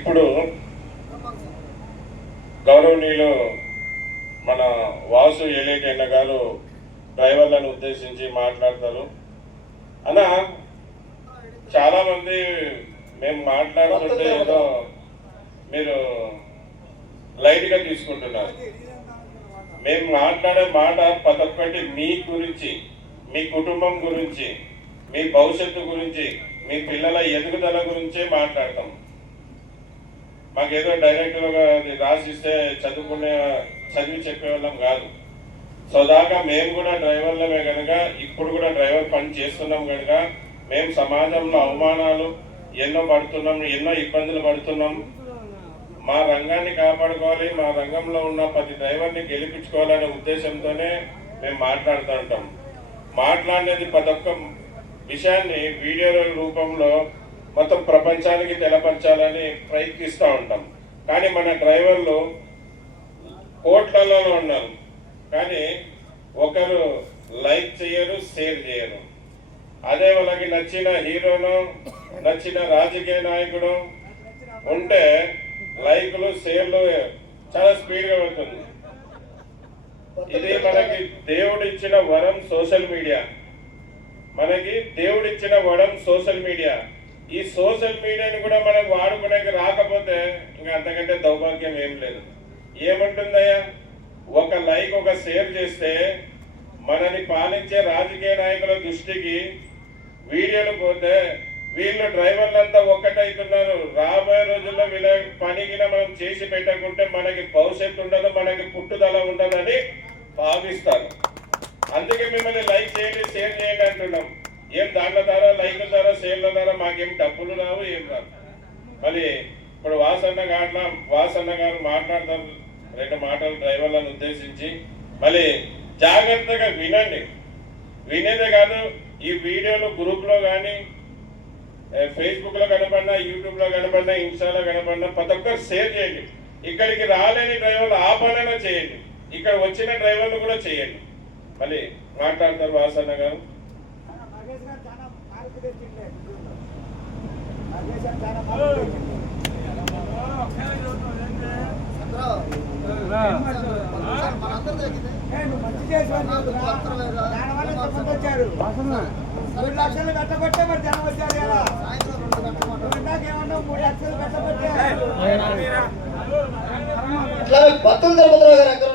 ఇప్పుడు గౌరవనీయులు మన వాసు ఏలేకన్న గారు డ్రైవర్లను ఉద్దేశించి మాట్లాడతారు. అన్న చాలామంది మేము మాట్లాడుతుంటే ఏదో మీరు లైట్గా తీసుకుంటున్నారు. మేము మాట్లాడే మాట ప్రతి ఒక్కటి మీ గురించి, మీ కుటుంబం గురించి, మీ భవిష్యత్తు గురించి, మీ పిల్లల ఎదుగుదల గురించే మాట్లాడతాం. మాకేదో డైరెక్ట్గా రాసిస్తే చదివి చెప్పేవాళ్ళం కాదు. సో దాకా మేము కూడా డ్రైవర్లమే కనుక, ఇప్పుడు కూడా డ్రైవర్ పని చేస్తున్నాం కనుక మేము సమాజంలో అవమానాలు ఎన్నో పడుతున్నాం, ఎన్నో ఇబ్బందులు పడుతున్నాం. మా రంగాన్ని కాపాడుకోవాలి, మా రంగంలో ఉన్న ప్రతి డ్రైవర్ని గెలిపించుకోవాలనే ఉద్దేశంతోనే మేము మాట్లాడుతూ ఉంటాం. మాట్లాడేది ప్రతి ఒక్క విషయాన్ని వీడియోల రూపంలో మొత్తం ప్రపంచానికి తెలపరచాలని ప్రయత్నిస్తూ ఉంటాం. కానీ మన డ్రైవర్లు కోట్లలో ఉన్నారు, కానీ ఒకరు లైక్ చేయరు, షేర్ చేయరు. అదే వాళ్ళకి నచ్చిన హీరోను, నచ్చిన రాజకీయ నాయకుడు ఉంటే లైక్లు, షేర్లు చాలా స్పీడ్గా అవుతుంది. ఇది మనకి దేవుడిచ్చిన వరం సోషల్ మీడియా. మనకి దేవుడిచ్చిన వరం సోషల్ మీడియా. ఈ సోషల్ మీడియాని కూడా మనం వాడుకునేకి రాకపోతే ఇంకా అంతకంటే దౌర్భాగ్యం ఏం లేదు. ఏముంటుందయ్యా, ఒక లైక్, ఒక షేర్ చేస్తే మనని పాలించే రాజకీయ నాయకుల దృష్టికి వీడియోలు పోతే వీళ్ళు డ్రైవర్లంతా ఒక్కటైతున్నారు. రాబోయే రోజుల్లో వీళ్ళ పనికి మనం చేసి పెట్టకుంటే మనకి భవిష్యత్తు ఉండదు, మనకి పుట్టుదల ఉండదని భావిస్తారు. అందుకే మిమ్మల్ని లైక్ చేయండి, షేర్ చేయండి అంటున్నాం. ఏం దాంట్ల ద్వారా, లైక్ల ద్వారా, షేర్ల ద్వారా మాకేం డబ్బులు రావు, ఏం రావు. మళ్ళీ ఇప్పుడు వాసన్న గారు మాట్లాడతారు 2 మాటలు డ్రైవర్లను ఉద్దేశించి. మళ్ళీ జాగ్రత్తగా వినండి. వినేదే కాదు, ఈ వీడియోలు గ్రూప్లో కానీ, ఫేస్బుక్లో కనపడినా, యూట్యూబ్లో కనపడినా, ఇన్స్టాలో కనపడినా ప్రతి ఒక్కరు షేర్ చేయండి. ఇక్కడికి రాలేని డ్రైవర్లు ఆ పనైనా చేయండి, ఇక్కడ వచ్చిన డ్రైవర్లు కూడా చేయండి. మళ్ళీ మాట్లాడతారు వాసన్న గారు. లక్షలు కట్టబట్టే మరి జనం వచ్చారు కదా. ఏమన్నా 3 లక్షలు కట్టబట్టే బతులు తిరుపతిరావు గారు